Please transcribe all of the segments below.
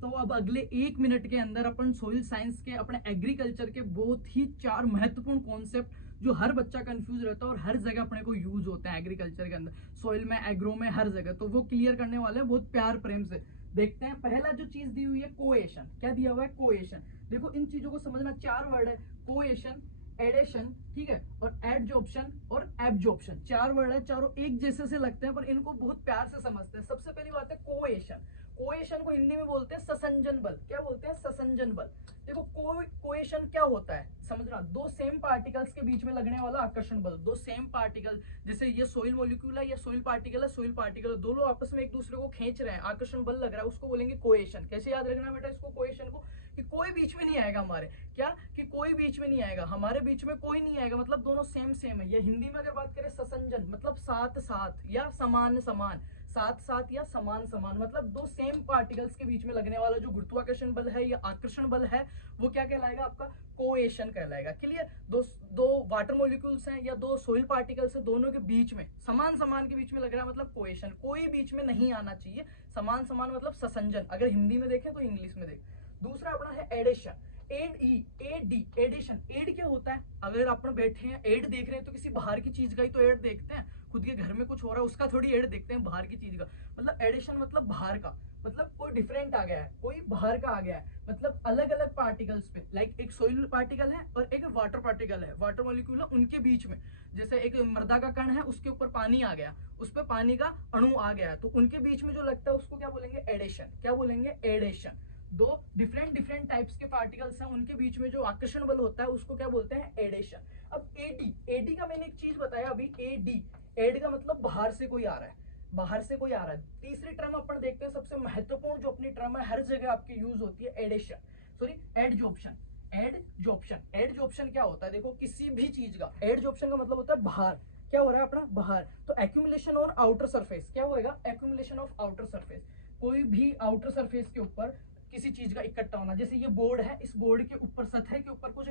तो अब अगले 1 मिनट के अंदर अपन सोइल साइंस के, अपने एग्रीकल्चर के बहुत ही 4 महत्वपूर्ण कॉन्सेप्ट जो हर बच्चा कंफ्यूज रहता है और हर जगह अपने को यूज होते हैं एग्रीकल्चर के अंदर, सोइल में, एग्रो में, हर जगह, तो वो क्लियर करने वाले हैं बहुत प्यार प्रेम से। देखते हैं। पहला जो चीज दी हुई है कोएशन, क्या दिया हुआ है? कोएशन। देखो इन चीजों को समझना, 4 वर्ड है, कोएशन, एडेशन, ठीक है, और एडजॉर्प्शन और एब्जॉर्प्शन, 4 वर्ड है। चारों एक जैसे से लगते हैं पर इनको बहुत प्यार से समझते हैं। सबसे पहली बात है कोएशन। कोएशन को हिंदी में बोलते हैं ससंजन बल। क्या बोलते हैं? ससंजन बल। देखो कोएशन क्या होता है समझना, दो सेम पार्टिकल्स के बीच में लगने वाला आकर्षण बल। दो सेम पार्टिकल, जैसे ये सोइल मॉलिक्यूल है, ये सोइल पार्टिकल है, सोइल पार्टिकल है, दोनों आपस में एक दूसरे को खींच रहे हैं, आकर्षण बल लग रहा है, उसको बोलेंगे कोएशन। कैसे याद रखना बेटा इसको, कोएशन को? कि कोई बीच में नहीं आएगा हमारे, क्या कि कोई बीच में नहीं आएगा, हमारे बीच में कोई नहीं आएगा, मतलब दोनों सेम सेम है। ये हिंदी में अगर बात करें ससंजन, मतलब साथ साथ या समान समान, साथ साथ या समान समान, मतलब दो सेम पार्टिकल्स के बीच में लगने वाला जो गुरुत्वाकर्षण बल है या आकर्षण बल है, वो क्या कहलाएगा? आपका कोएशन कहलाएगा। क्लियर? दो वाटर मॉलिक्यूल्स हैं या दो सोइल पार्टिकल्स हैं, दोनों के बीच में समान समान के बीच में लग रहा है, मतलब कोएशन। कोई बीच में नहीं आना चाहिए, समान समान मतलब ससंजन, अगर हिंदी में देखें तो इंग्लिश में देखें। दूसरा अपना है एडेशन, एडिशन। एड क्या होता है? अगर अपन बैठे हैं एड देख रहे हैं तो किसी बाहर की चीज का ही तो एड देखते हैं, खुद के घर में कुछ हो रहा है उसका थोड़ी एड देखते हैं, बाहर की चीज का। मतलब एडिशन मतलब बाहर का, मतलब कोई डिफरेंट आ गया है, कोई बाहर का आ गया है, मतलब अलग अलग पार्टिकल्स पे, लाइक एक सोइल पार्टिकल है और एक वाटर पार्टिकल है, वाटर मॉलिक्यूल है, उनके बीच में जैसे एक मृदा का कण है, उसके ऊपर पानी आ गया, उस पर पानी का अणु आ गया, तो उनके बीच में जो लगता है उसको क्या बोलेंगे? एडेशन। क्या बोलेंगे? एडेशन। दो डिफरेंट डिफरेंट टाइप्स के पार्टिकल्स हैं, उनके बीच में जो आकर्षण बल होता है उसको क्या बोलते हैं? एडेशन। अब एडी, एडी का मैंने एक चीज बताया अभी, एडी, एड का मतलब बाहर से कोई आ रहा है, बाहर से कोई आ रहा है। तीसरी टर्म अपन देखते हैं, सबसे महत्वपूर्ण जो अपनी टर्म है, हर जगह आपकी यूज होती है, adhesion, sorry adsorption. Adsorption, adsorption क्या होता है? देखो किसी भी चीज का एडजॉर्प्शन का मतलब होता है बाहर, क्या हो रहा है अपना? बाहर। तो एक्यूमुलेशन और आउटर सरफेस, क्या होएगा? Accumulation of outer surface. कोई भी आउटर सरफेस के ऊपर किसी चीज का इकट्ठा होना, जैसे ये बोर्ड है, इस बोर्ड के ऊपर, सतह के ऊपर कुछ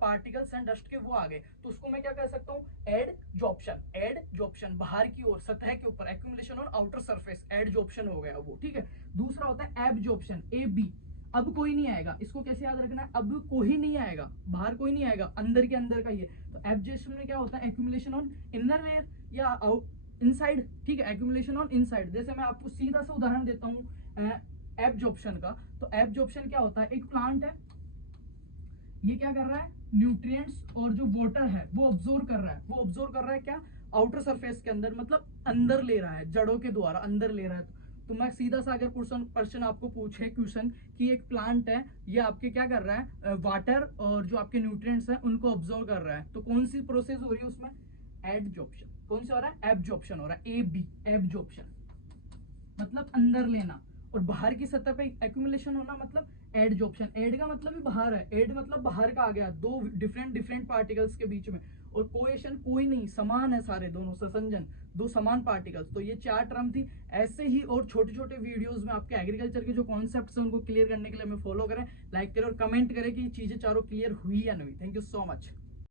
पार्टिकल्स एंड डस्ट के वो आ गए, तो उसको मैं क्या कह सकता हूँ? एडजॉर्प्शन। एडजॉर्प्शन, बाहर की ओर, सतह के ऊपर, accumulation on outer surface, adsorption हो गया वो, ठीक है। दूसरा होता है एब्जॉर्प्शन, ए बी। अब कोई नहीं आएगा, इसको कैसे याद रखना है? अब कोई नहीं आएगा, बाहर कोई नहीं आएगा, अंदर के अंदर का ये। तो एब्जॉर्प्शन में क्या होता है? एक्यूमुलेशन ऑन इनर लेयर या आउट इनसाइड, ठीक है, एक्यूमुलेशन ऑन इनसाइड। जैसे मैं आपको सीधा सा उदाहरण देता हूँ एब्जॉर्प्शन का, तो एब्जॉर्प्शन क्या होता है? एक प्लांट है, ये क्या कर रहा है? न्यूट्रिएंट्स और जो वाटर है वो ऑब्जॉर्व कर रहा है, वो ऑब्जॉर्व कर रहा है क्या? आउटर सरफेस के अंदर, मतलब अंदर ले रहा है, जड़ों के द्वारा अंदर ले रहा है। तो मैं सीधा सा अगर क्वेश्चन आपको पूछे, क्वेश्चन कि एक प्लांट है, ये आपके क्या कर रहा है? वाटर और जो आपके न्यूट्रिएंट्स हैं उनको ऑब्जॉर्व कर रहा है, तो कौन सी प्रोसेस हो रही है उसमें? एडजॉर्प्शन। कौन सा हो रहा है? एब्जॉर्प्शन हो रहा है, ए बी, एब्जॉर्प्शन मतलब अंदर लेना, और बाहर की सतह पे एक्यूमुलेशन होना मतलब एडजॉर्प्शन। एड का मतलब भी बाहर है, एड मतलब बाहर का आ गया, दो डिफरेंट डिफरेंट पार्टिकल्स के बीच में। और कोएशन कोई नहीं, समान है सारे, दोनों ससंजन, दो समान पार्टिकल्स। तो ये 4 टर्म थी। ऐसे ही और छोटे छोटे वीडियोस में आपके एग्रीकल्चर के जो कॉन्सेप्ट्स हैं उनको क्लियर करने के लिए हमें फॉलो करें, लाइक करें और कमेंट करें कि ये चीजें चारों क्लियर हुई या नहीं। Thank you so much.